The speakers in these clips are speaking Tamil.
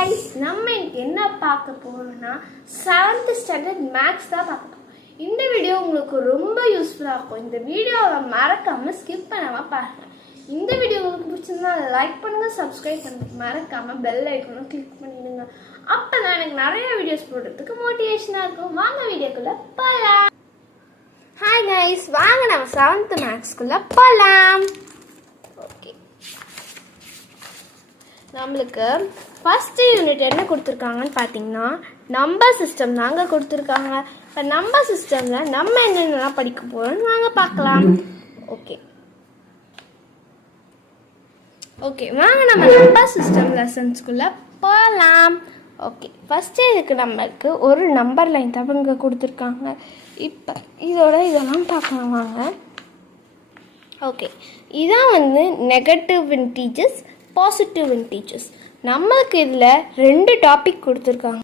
guys, நம்ம என்ன பார்க்க போறோம்னா 7th ஸ்டாண்டர்ட் மேத்ஸ் தான் பார்க்க போறோம். இந்த வீடியோ உங்களுக்கு ரொம்ப யூஸ்ஃபுல்லா இருக்கும். இந்த வீடியோவை மறக்காம ஸ்கிப் பண்ணாம பாருங்க. இந்த வீடியோ உங்களுக்கு பிடிச்சிருந்தா லைக் பண்ணுங்க, சப்ஸ்கிரைப் பண்ணுங்க, மறக்காம பெல் ஐகானை கிளிக் பண்ணிடுங்க. அப்பதான் எனக்கு நிறைய வீடியோஸ் போடுறதுக்கு மோட்டிவேஷனா இருக்கும். வாங்க வீடியோக்குள்ள போலாம். ஹாய் guys, வாங்க நம்ம 7th மேத்ஸ்க்குள்ள போலாம். ஓகே, நம்மளுக்கு ஃபர்ஸ்ட் யூனிட் என்ன கொடுத்துருக்காங்கன்னு பார்த்தீங்கன்னா நம்பர் சிஸ்டம் தாங்க கொடுத்துருக்காங்க. இப்போ நம்பர் சிஸ்டமில் நம்ம என்னென்னலாம் படிக்க போகிறோம்னு வாங்க பார்க்கலாம். ஓகே ஓகே வாங்க நம்ம நம்பர் சிஸ்டம் லெசன்ஸ்குள்ளே போகலாம். ஓகே, ஃபஸ்ட்டு இதுக்கு நம்மளுக்கு ஒரு நம்பர் லைன் தான் இங்கே கொடுத்துருக்காங்க. இப்போ இதெல்லாம் பார்க்கலாம் வாங்க. ஓகே, இதான் வந்து நெகட்டிவ் இன்டீஜர்ஸ், பாசிட்டிவ் இன்டீஜர்ஸ். நம்மளுக்கு இதில் 2 டாபிக் கொடுத்துருக்காங்க.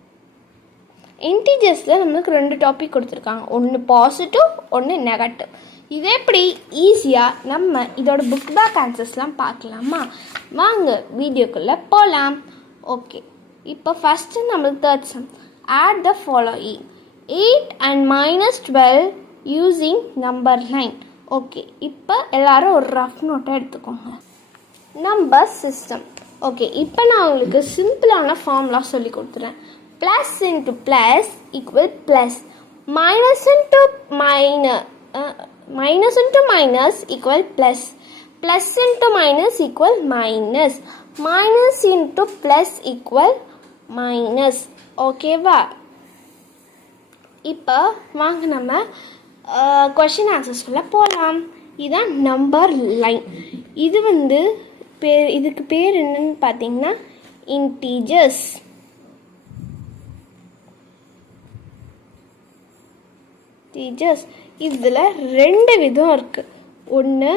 இன்டீஜர்ஸில் நம்மளுக்கு 2 டாபிக் கொடுத்துருக்காங்க, ஒன்று பாசிட்டிவ், ஒன்று நெகட்டிவ். இதே எப்படி ஈஸியாக நம்ம இதோட புக் பேக் ஆன்சர்ஸ்லாம் பார்க்கலாமா? வாங்க வீடியோக்குள்ளே போகலாம். ஓகே, இப்போ ஃபஸ்ட்டு நம்மளுக்கு third sum. Add the following 8 and -12 using number line. Okay, இப்போ எல்லோரும் ஒரு ரஃப் நோட்டை எடுத்துக்கோங்க. Number system. ஓகே, இப்போ நான் உங்களுக்கு சிம்பிளான ஃபார்முலா சொல்லி கொடுத்துறேன். Plus into plus equal plus, minus into minus equal plus, plus into minus equal minus, minus into plus equal minus. ஓகேவா? இப்போ வாங்க நம்ம கொஷின் ஆன்சர்ஸ்குள்ளே போகலாம். இதுதான் நம்பர் லைன். இது வந்து இதுக்கு பேர் என்னன்னு பார்த்தீங்கன்னா இன்டீஜர்ஸ். இதில் 2 விதம் இருக்குது. ஒன்று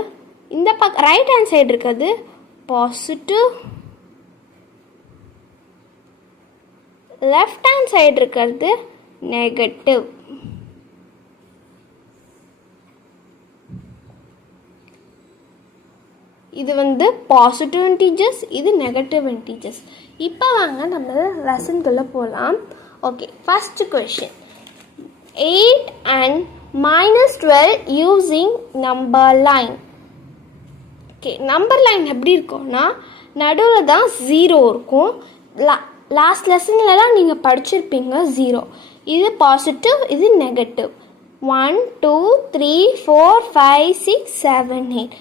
இந்த பக்கம் ரைட் ஹேண்ட் சைடு இருக்கிறது பாசிட்டிவ், லெஃப்ட் ஹேண்ட் சைடு இருக்கிறது நெகட்டிவ். இது வந்து பாசிட்டிவ் இன்டீஜர்ஸ், இது நெகட்டிவ் இன்டீஜர்ஸ். இப்போ வாங்க நம்ம லெசன்குள்ளே போகலாம். Okay, first question. 8 and -12 using number line. Okay, number line எப்படி இருக்கும்னா நடுவில் தான் 0 இருக்கும். லாஸ்ட் லெசன்லலாம் நீங்கள் படிச்சிருப்பீங்க 0. இது பாசிட்டிவ், இது நெகட்டிவ். 1 2 3 4 5 6 7 8.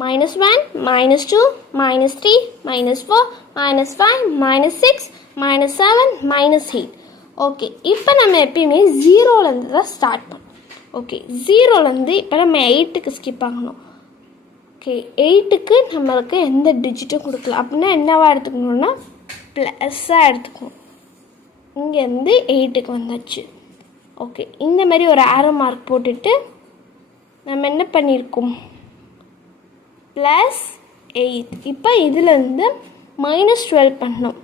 -1, -2, -3, -4, -5, -6, -7, -8. ஓகே, இப்போ நம்ம எப்பயுமே 0லேருந்து தான் ஸ்டார்ட் பண்ணோம். ஓகே, 0லேருந்து இப்போ நம்ம 8க்கு ஸ்கிப் ஆகணும். ஓகே, 8க்கு நம்மளுக்கு எந்த டிஜிட்டும் கொடுக்கல. அப்படின்னா என்னவா எடுத்துக்கணும்னா ப்ளஸ்ஸாக எடுத்துக்கணும். இங்கேருந்து 8க்கு வந்தாச்சு. ஓகே, இந்த மாதிரி ஒரு ஆரோ மார்க் போட்டுட்டு நம்ம என்ன பண்ணியிருக்கோம், +8. இப்போ இதிலேருந்து -12 பண்ணணும்.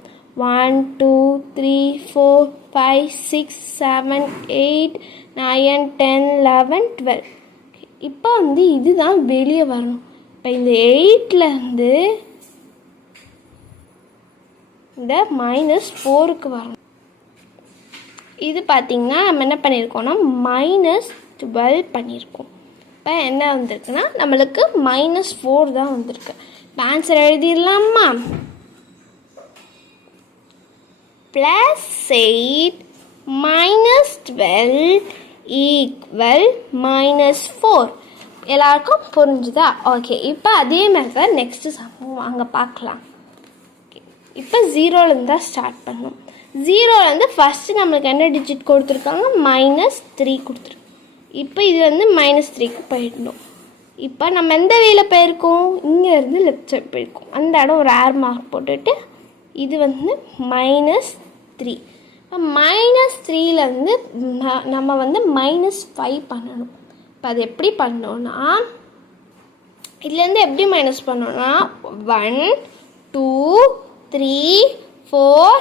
1 2 3 4 5 6 7 8 9 10 11 12. இப்போ வந்து இதுதான் வெளியே வரணும். இப்போ இந்த 8லேருந்து இந்த -4க்கு வரணும். இது பார்த்திங்கன்னா நம்ம என்ன பண்ணியிருக்கோம்னா -12 பண்ணியிருக்கோம். இப்போ என்ன வந்திருக்குன்னா நம்மளுக்கு -4 தான் வந்திருக்கு. இப்போ ஆன்சர் எழுதிடலாமா? +8 -12 ஈக்குவல் -4. எல்லாருக்கும் புரிஞ்சுதா? ஓகே, இப்போ அதே மாதிரி தான் நெக்ஸ்ட் சம் அங்கே பார்க்கலாம். ஓகே, இப்போ 0லேருந்து தான் ஸ்டார்ட் பண்ணணும். 0லேருந்து ஃபஸ்ட்டு நம்மளுக்கு என்ன டிஜிட் கொடுத்துருக்காங்க, -3 கொடுத்துருக்காங்க. இப்போ இது வந்து -3க்கு போயிடணும். இப்போ நம்ம எந்த வேலை போயிருக்கோம், இங்கேருந்து லெஃப்ட் சைட் போயிருக்கோம். அந்த இடம் ஒரு ஏர் மார்க் போட்டுட்டு இது வந்து -3. இப்போ -3லேருந்து நம்ம வந்து -5 பண்ணணும். இப்போ அது எப்படி பண்ணோன்னா இதுலேருந்து எப்படி மைனஸ் பண்ணோன்னா 1 2 3 4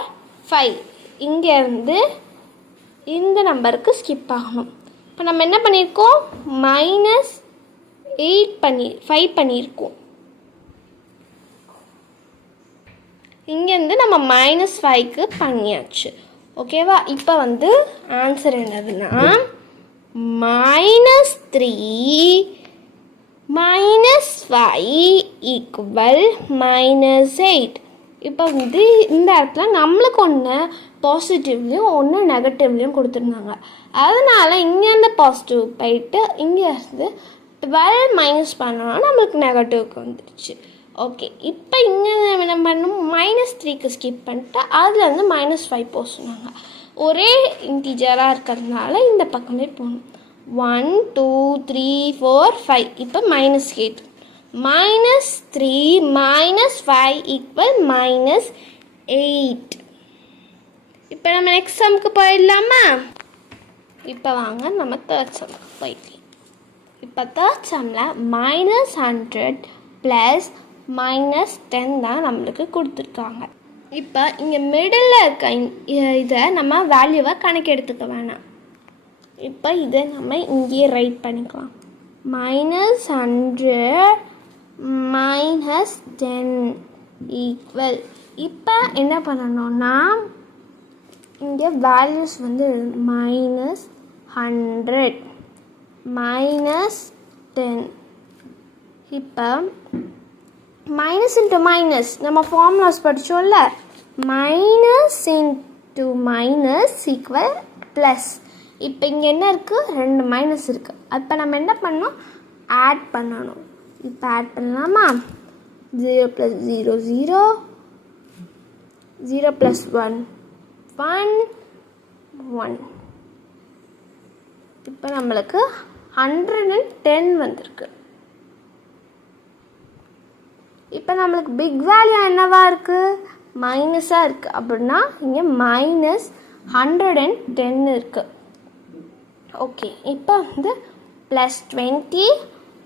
5 இங்கேருந்து இந்த நம்பருக்கு ஸ்கிப் ஆகணும். இப்போ நம்ம என்ன பண்ணியிருக்கோம், -5 பண்ணியிருக்கோம். இங்கேருந்து நம்ம -5க்கு பண்ணியாச்சு. ஓகேவா? இப்போ வந்து ஆன்சர் என்னதுன்னா -3 -5 = -8. இப்போ வந்து இந்த இடத்துல நம்மளுக்கு ஒன்று பாசிட்டிவ்லேயும் ஒன்று நெகட்டிவ்லேயும் கொடுத்துருந்தாங்க. அதனால் இங்கேருந்து பாசிட்டிவ் போயிட்டு இங்கேருந்து 12 மைனஸ் பண்ணோன்னா நம்மளுக்கு நெகட்டிவ்க்கு வந்துடுச்சு. ஓகே, இப்போ இங்கே என்ன பண்ணணும், -3க்கு ஸ்கிப் பண்ணிட்டு அதில் வந்து -5 போக சொன்னாங்க. ஒரே இன்டீஜராக இருக்கிறதுனால இந்த பக்கமே போகணும். 1 2 3 4 5. இப்போ -8. -3 -5 = -8. இப்போ நம்ம நெக்ஸ்ட் சம்க்கு போயிடலாமா? இப்போ வாங்க நம்ம தேர்ட் சம்க்கு போயிடலாம். இப்போ தேர்ட் சம்மில் -100 ப்ளஸ் -10 தான் நம்மளுக்கு கொடுத்துருக்காங்க. இப்போ இங்கே மிடில் இருக்க இதை நம்ம வேல்யூவை கணக்கு எடுத்துக்க வேணாம். இப்போ இதை நம்ம இங்கேயே ரைட் பண்ணிக்கலாம். -100 -10 = இப்போ என்ன பண்ணணும்னா இங்கே வேல்யூஸ் வந்து -100 -10. இப்போ மைனஸ் இன்ட்டு மைனஸ் நம்ம ஃபார்முலாஸ் படித்தோம்ல, minus into minus equal plus. இப்போ இங்கே என்ன இருக்குது, 2 மைனஸ் இருக்குது. அப்போ நம்ம என்ன பண்ணணும், ஆட் பண்ணணும். இப்போ ஆட் பண்ணலாமா? 0 + 0 0, 0 + 1 1 1. இப்போ நம்மளுக்கு 110 வந்திருக்கு. இப்போ நம்மளுக்கு பிக் வேல்யூ என்னவா இருக்குது, மைனஸாக இருக்குது. அப்படின்னா இங்கே -110 இருக்குது. ஓகே, இப்போ வந்து +20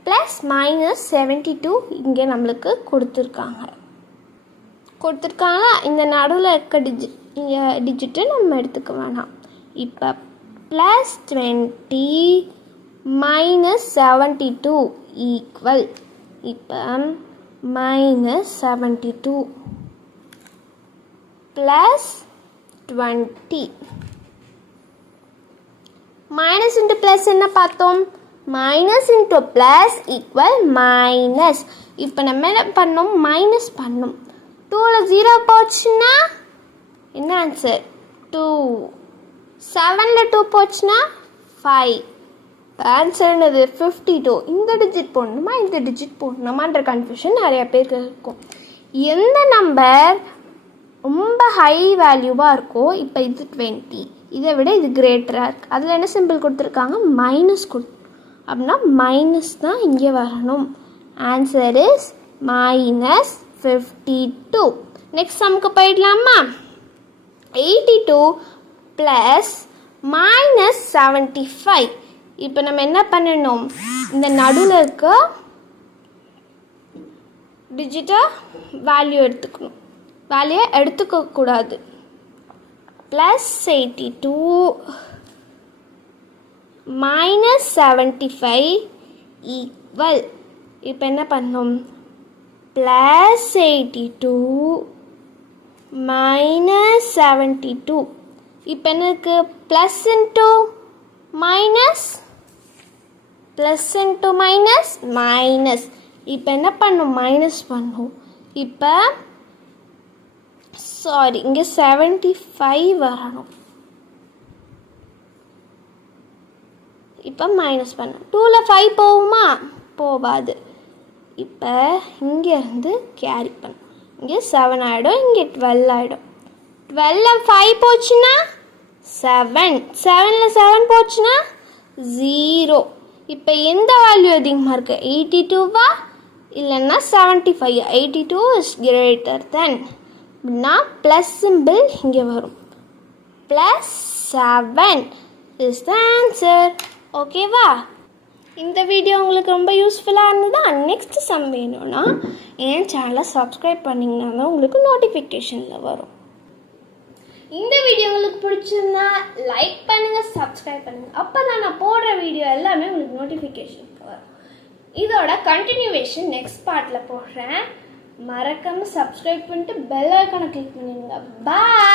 ப்ளஸ் -72 இங்கே நம்மளுக்கு கொடுத்துருக்காங்களா? இந்த நடுவில் இருக்க டிஜிட்டு நம்ம எடுத்துக்க வேணாம். இப்போ +20 -72 = இப்போ -72 + 20. மைனஸ் இன்ட்டு ப்ளஸ் என்ன பார்த்தோம், minus into plus equal minus. இப்போ நம்ம என்ன பண்ணோம், மைனஸ் பண்ணோம். 2ல் 0 போச்சுன்னா என்ன ஆன்சர், 2. 7ல் 2 போச்சுன்னா 5. ஆன்சர் என்னது, 52. இந்த டிஜிட் போடணுமா இந்த டிஜிட் போடணுமான்ற கன்ஃபியூஷன் நிறைய பேருக்கு இருக்கும். எந்த நம்பர் ரொம்ப ஹை வேல்யூவாக இருக்கோ, இப்போ இது 20, இதை விட இது கிரேட்டராக இருக்குது. அதில் என்ன சிம்பிள் கொடுத்துருக்காங்க, மைனஸ் அப்படின்னா மைனஸ் தான் இங்கே வரணும். Answer is -52. நெக்ஸ்ட் சம்க்கு போயிடலாமா? 82 ப்ளஸ் -75. இப்போ நம்ம என்ன பண்ணணும், இந்த நடுவில் இருக்க டிஜிட்டை வேல்யூ எடுத்துக்கக்கூடாது. +82 -75 ஈக்குவல். இப்போ என்ன பண்ணணும், +82 -72. இப்போ என்ன இருக்குது, ப்ளஸ் இன்ட்டு மைனஸ். இப்போ என்ன பண்ணும், மைனஸ் பண்ணும். இப்போ இங்கே 75 வரணும். இப்போ மைனஸ் பண்ண 2ல் 5 போகுமா, போகாது. இப்போ இங்கேருந்து கேரி பண்ணும். இங்கே 7 ஆகிடும், இங்கே 12 ஆகிடும். 12ல் 5 போச்சுன்னா 7, 7ல் 7 போச்சுன்னா 0. இப்போ எந்த வேல்யூ அதிகமாக இருக்குது, 82வா இல்லைன்னா 75? 82 இஸ் கிரேட்டர் தென். அப்படின்னா ப்ளஸ் சிம்பிள் இங்கே வரும். +7 இஸ் த ஆன்சர். ஓகேவா? இந்த வீடியோ உங்களுக்கு ரொம்ப யூஸ்ஃபுல்லாக இருந்ததா? நெக்ஸ்ட் சம் வேணும்னா என் சேனலை சப்ஸ்கிரைப் பண்ணிங்கன்னா தான் உங்களுக்கு நோட்டிஃபிகேஷனில் வரும். இந்த வீடியோ உங்களுக்கு பிடிச்சிருந்தா லைக் பண்ணுங்கள், சப்ஸ்கிரைப் பண்ணுங்கள். அப்போ தான் நான் போடுற வீடியோ எல்லாமே உங்களுக்கு நோட்டிஃபிகேஷனுக்கு வரும். இதோட கண்டினியூவேஷன் நெக்ஸ்ட் பார்ட்டில் போடுறேன். மறக்காமல் சப்ஸ்கிரைப் பண்ணிட்டு பெல் ஐக்கானை கிளிக் பண்ணிடுங்க. பாய்.